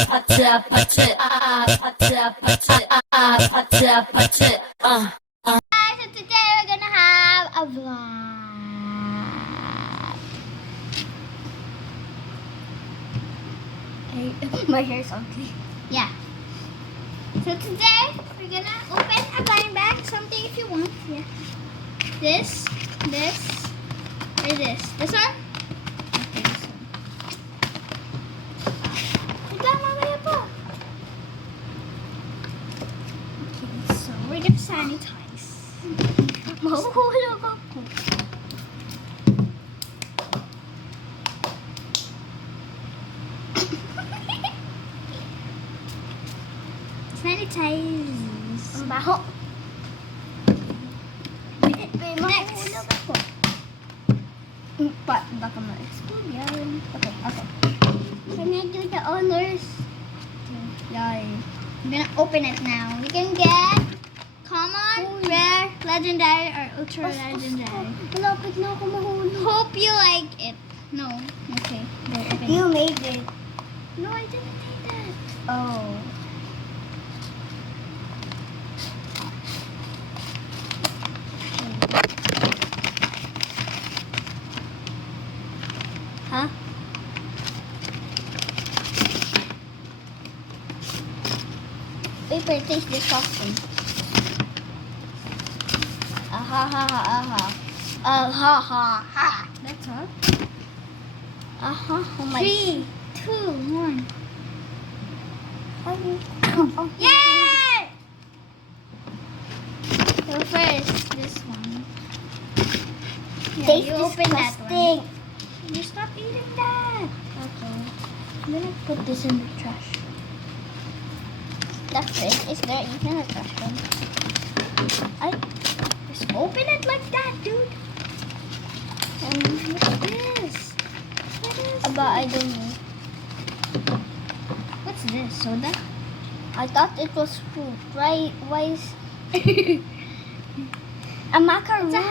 So today we're gonna have a vlog. My hair's ugly. Yeah. So today we're gonna open a blind bag. Something if you want. Yeah. This, or this. This one? Okay, this one. Wait lang, mamaya pa. Okay, so we're gonna sanitize. Mahuhulog ako. Sanitize. Ang baho. Next. Ako. Baka ma-explode yan. Okay. Can I do the honors? Yay. I'm gonna open it now. You can get common, rare, legendary, or ultra legendary. Malapit na ako mahulog. Hope you like it. No. Okay. There, open. You made it. No, I didn't make that. Oh. Huh? Paper tastes disgusting. Ha. That's all. Oh my. 3, 2, 1. Oh. Yay! So first, this one. Yeah, Tastes you open that disgusting. one. You stop eating that. Okay. I'm gonna put this in the trash. That's it. Is there even a trash can? I just open it like that, dude. And What's this? What is I this? don't know. What's this? Soda? I thought it was fruit. Why is a macaroon? It's a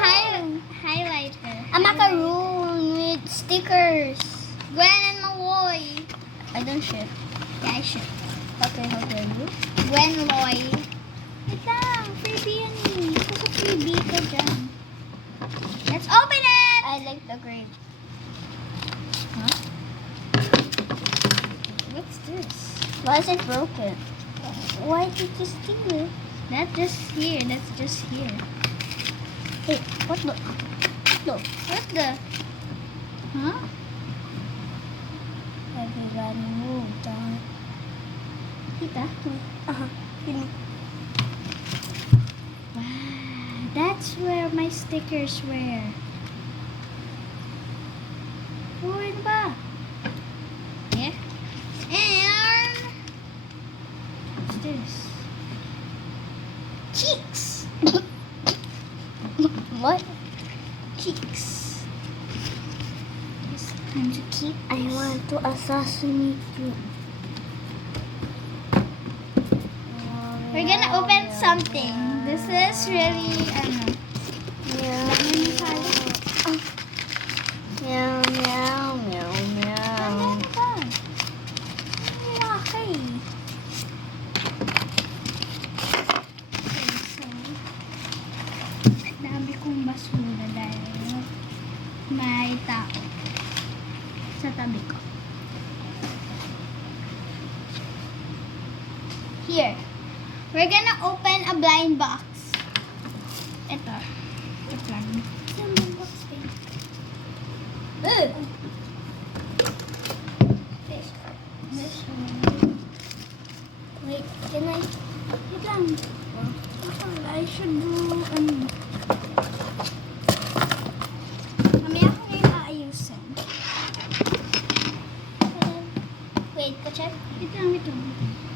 highlighter. A macaroon with stickers. Gwen and Maloy. I don't share. Yeah, I should. Okay, you? Gwen Loy. Wait lang. Freebie yan eh. Ito sa freebie ko dyan. Let's open it! I like the grape. Huh? What's this? Why is it broken? Why did you steal it? That's just here. That's just here. Hey, what the? No. What the? Huh? Everybody move down. Kita? Uh-huh. Wow. That's where my stickers were. Oh, ano ba? Yeah. And what's this? Cheeks. What? Cheeks. It's time to keep. I want to assassinate you. We're gonna open something. This is really, I don't know. Dami ng salad. Meow, meow, meow, meow. Ano ba? Ang laki. Okay, so, dami kong basura dahil may tao sa tabi ko. Here. We're gonna open a blind box. Ito. Ito lang. Saan yung box, babe? This one. Wait, can I? Wait lang. Wait lang. I should do, mamaya ko ngayon aayusin. Wait, check. Wait lang.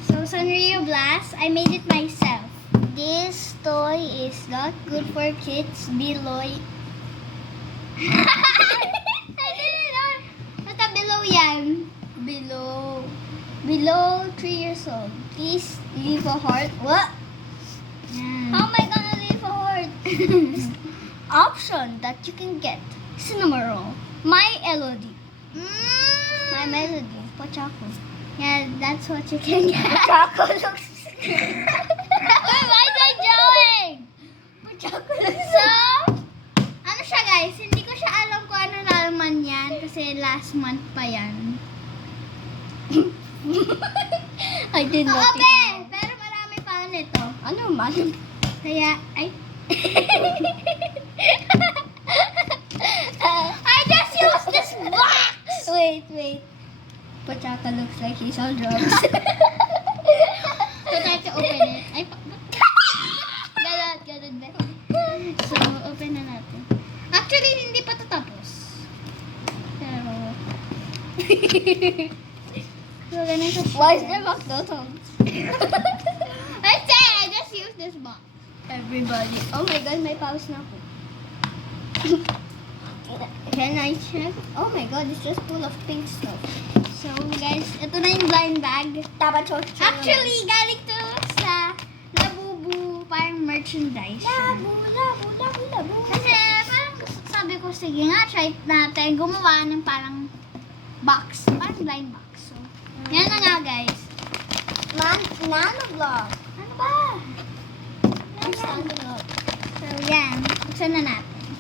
So, Sanrio Blast, I made it myself. This toy is not good for kids below. I did it! Basta below yan. Below 3 years old. Please leave a heart. What? Yan. How am I gonna leave a heart? Option that you can get. Cinnamon roll. My Elodie. My Melody. Pochako. Yeah, that's what you can get. Choco looks. Why am I drawing? Choco looks. So, ano siya guys, hindi ko siya alam kung ano naman yan kasi last month pa yan. I did not. Ope! Pero marami pa nito. Ano man? Kaya, ay. I just used this box! Wait. Pachaka looks like he's on drugs. So, try to open it. Ay, ganun ba? So, open na natin. Actually, hindi pa ito tapos. Pero, so, ganito siya. Why is there McDonald's? I said, I just used this box. Everybody. Oh my god, may pause na ako. Can I check? Oh my god, it's just full of pink stuff. So, guys, ito na yung blind bag. Tama, Actually, galing to sa Labubu, parang merchandise. Labu. Kasi parang sabi ko, sige nga, try natin gumawa ng parang box. Parang blind box. So, yan na nga, guys. Nano vlog. Ano ba? I'm standing up. So, yan. Buksan na natin.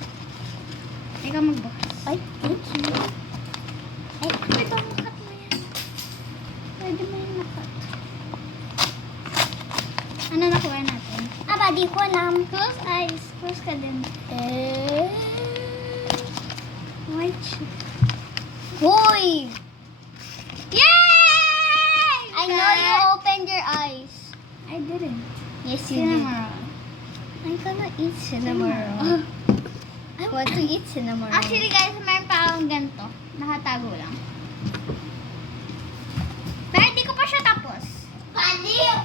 Ikaw magbukas. Ay, thank you. Ay, pwede ba makat mo yan? Pwede mo yung makat. Ano nakuha natin? Aba, di ko alam. Close eyes. Close ka din. White shoe. Hoy! Yay! I know you opened your eyes. I didn't. Yes, you Cinnamon. did. I'm gonna eat cinnamon roll. I want to eat cinnamon roll. Actually, guys, meron pa akong ganito. Nakatago lang. Pero hindi ko pa siya tapos. Paliw!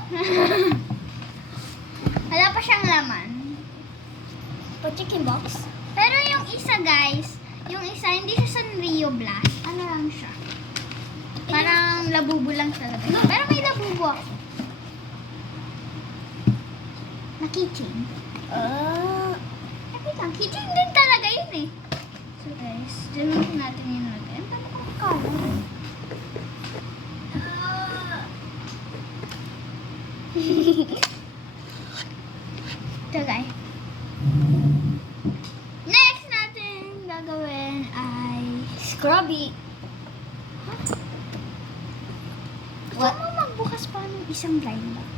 Wala pa siyang laman. Pa chicken box? Pero yung isa, guys, yung isa, hindi siya Sanrio Blast. Ano lang siya? Parang labubo lang talaga. Pero may labubo ako. Na keychain. Wait lang, keychain din talaga yun eh. So guys, dyan natin yun natin. Ang dami kong color. Ito guys. Next natin gagawin ay Scrubby. What? Gusto mo magbukas pa ng isang blind bag?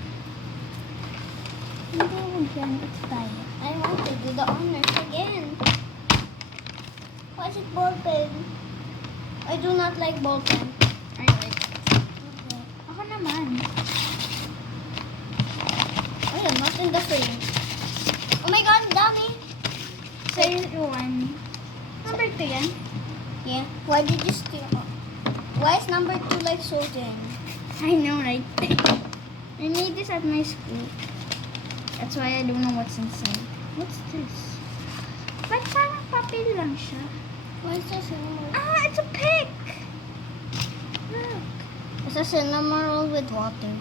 Hindi mo dyan. It's tayo. I want to do the honors again. Why is it ball pen? I do not like ball pen. I like it. Okay. Ako naman. Oh, yeah, not in the frame. Oh my god, dami. So, one. Number 2 yan. Yeah. Why did you steal? Why is number 2 like so thin? I know, right? I made this at my school. That's why I don't know what's inside. What's this? Ba't parang papel lang siya? Why is there cinnamon? Ah, it's a pick! Look. It's a cinnamon roll with water.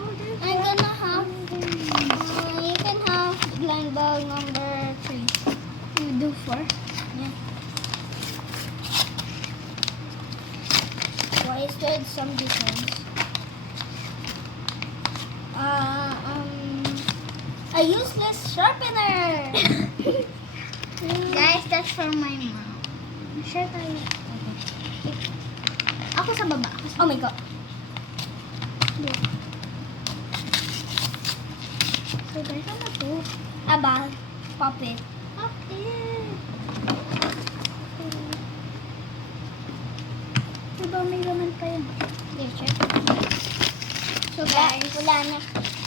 Oh, there's I'm one. gonna have. You can have blind bag number 3. You do 4? Yeah. Why is there some difference? A useless sharpener. Guys, that's from my mom. Share tayo. Ako sa baba. Ako sa Oh my god. So guys, ano to? A bag. Pop it. Okay. Diba may laman pa yan? Yeah, check. So guys, Wala na.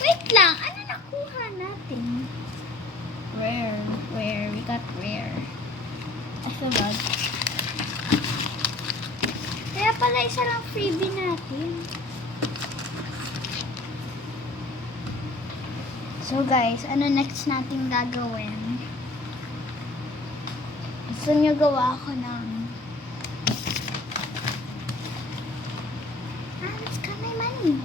wait lang. Ano nakuha natin? Rare. Rare. We got rare. I feel bad. Kaya pala isa lang freebie natin. So guys, ano next natin gagawin? Gusto nyo gawa ako ng... let's cut my money.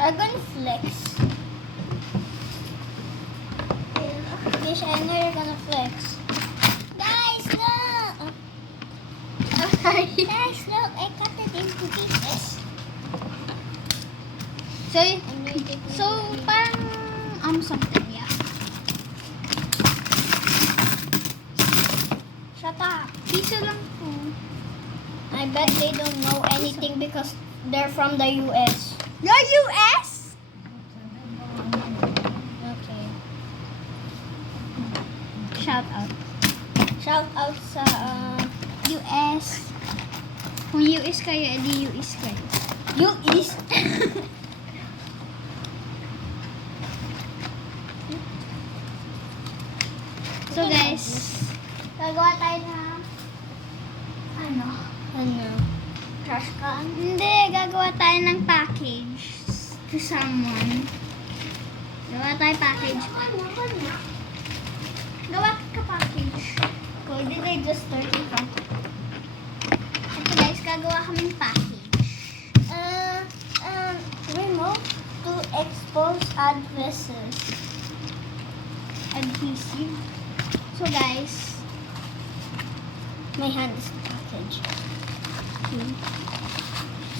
I'm gonna flex. Fish, I know you're gonna flex. Guys, no! Sorry. Guys, look, I cut it into pieces. So, I'm going to so parang something, yeah. shut up. Piso lang po. I bet they don't know anything because they're from the US. The US? Okay. Shout out. Shout out sa US. Kung US kayo, edi US kayo. US. So guys, Gagawa tayo ng ano? trash can. Hindi, gagawa tayo ng package to someone. Gawa tayo package. Gawa ka package. Cool, did I just start it from? Ito guys, gagawa kaming package. Remove to expose adhesives. Adhesive. So guys, My hand is the package.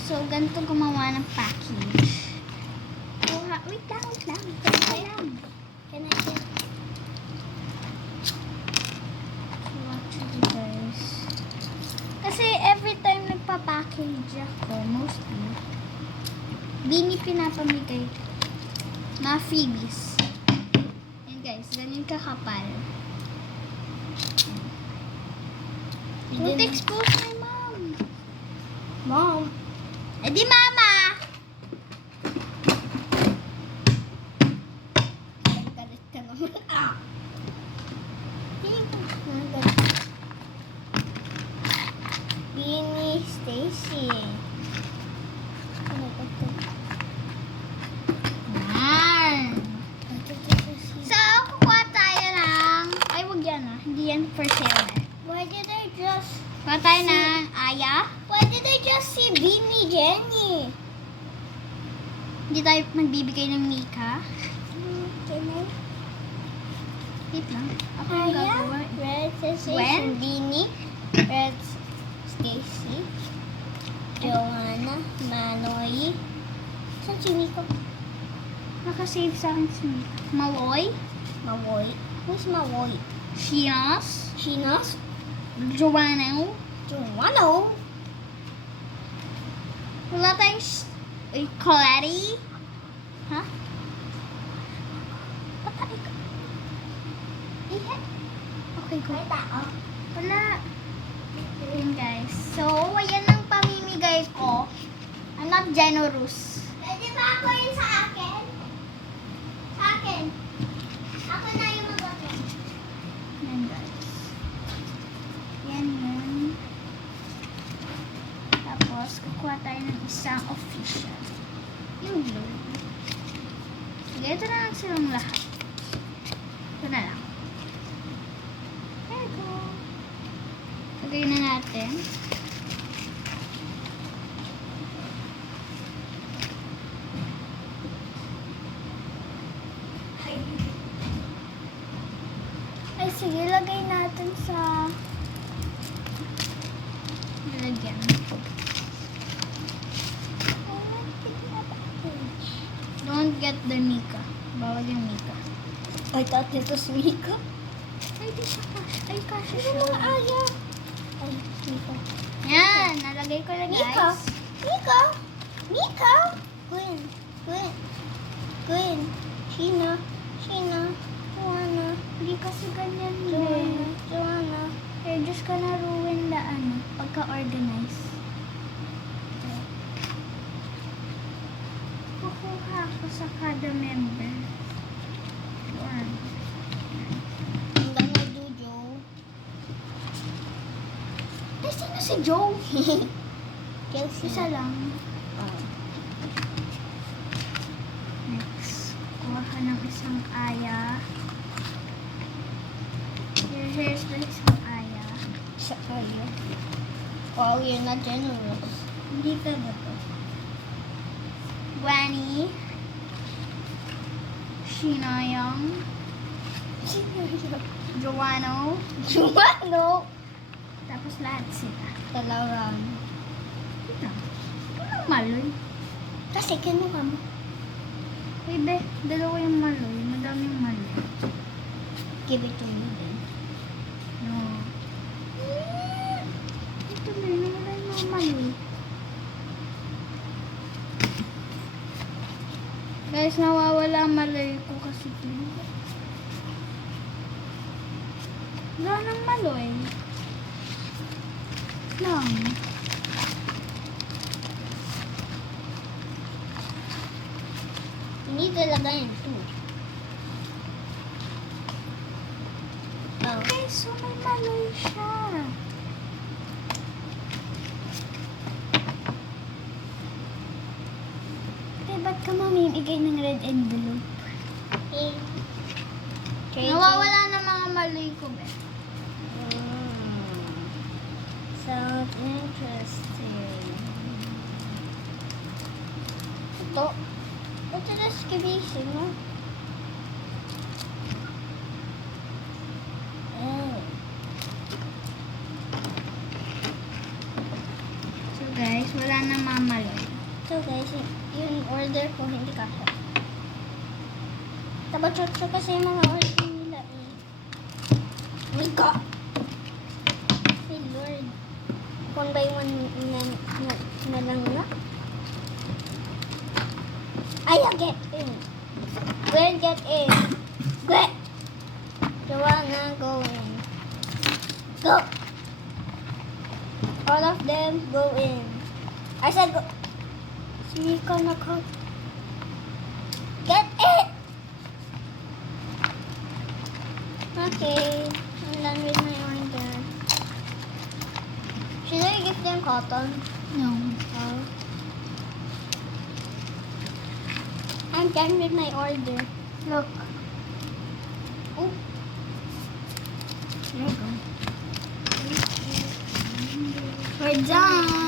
so ganito gumawa ng package. Wait lang. Can I get? Watch it guys. Kasi every time nagpa-package ako, mostly, bini pinapamigay. Mga freebies. Yan guys, ganyan kakapal. Don't expose my mom. Mom. Eh di mama! Galit ka naman. Beanie Stacy. Yan. So, kukuha tayo ng... Ay, wag yan ah. Hindi yan for sale eh. Why did I just... Kuha tayo ng Aya. Why did I just see Beanie Jenny? Hindi tayo magbibigay ng Mika. Can I? Wait lang. Ako yung gagawa. Red Sensation When? Beanie. Red Stacy. Joanna. Manoy. Saan si Miko? Nakasave sa akin si Mika. Maloy. Mawoy. Who's Mawoy? Shinas. Shinos? Joanna. Joanna? Wala tayong Coletti. Ha? Patay ka. Ihe. Okay, go. May tao. Wala. Yun guys. So, ayan ang pamimigay ko. I'm not generous. Pwede ba ako yun sa akin? Sa akin. Ako na yung mag-open. Yan guys. Yan yun. Tapos, kukuha tayo ng isang official. Yung blue. Sige, ito na lang silang lahat. Ito na lang. There you go. Lagay na natin. Ay, sige, lagay natin sa... Nalagyan. Don't get the Mika. Bawal yung Mika. I thought it was Miko. Ay, di siya cash. Ay, cash Ano siya. mga aya? Ay, Miko. Yan, nalagay ko na Miko? guys. Miko? Miko? Gwen. Gwen. Gwen. Sheena. Sheena. Joanna. Hindi kasi ganyan Joanna. eh. Joanna. Kaya Diyos ka na ruin na pagka-organize. Kukuha ako sa kada member. One. I'm gonna do Joe. Ay, sino si Joe? Kelsey. Isa lang. Oh. Next. Kuha ka ng isang Aya. Here's the isang Aya. Sa kayo. Wow, you're not generous. Hindi ka ba to? Granny. Shinayang. Joanno. Joanna. Tapos lahat sila. Dalawa. Ito. Anong maloy? Kasi kinuha mo. Bebe, dalawa yung maloy. Madaming maloy. Give it to me then. No. Ito na yun. Wala yung mga maloy. Guys, nawawala ang maloy ko kasi ito. Wala nang maloy. Lang. Hindi talaga yun too. Oh. Okay, so may maloy siya. Okay, ba't ka mamimigay ng red envelope? Okay. Nawawala na mga maloy ko, be. Sounds interesting. Ito. Ito na skibisi, no? Oh. So guys, wala na mga maloy. So guys, yung order ko hindi kasha. Tabatsotso kasi yung mga order nila eh. Oh my God! Hey Lord. One by one na lang na. Ay, get in. Where get in? Get! Joanna, go in. Go! All of them, go in. I said go. Sige ka na ka. Get it! Okay, I'm done with my order. Should I give them cotton? No. Oh. I'm done with my order. Look. Oh, There you go. We're done.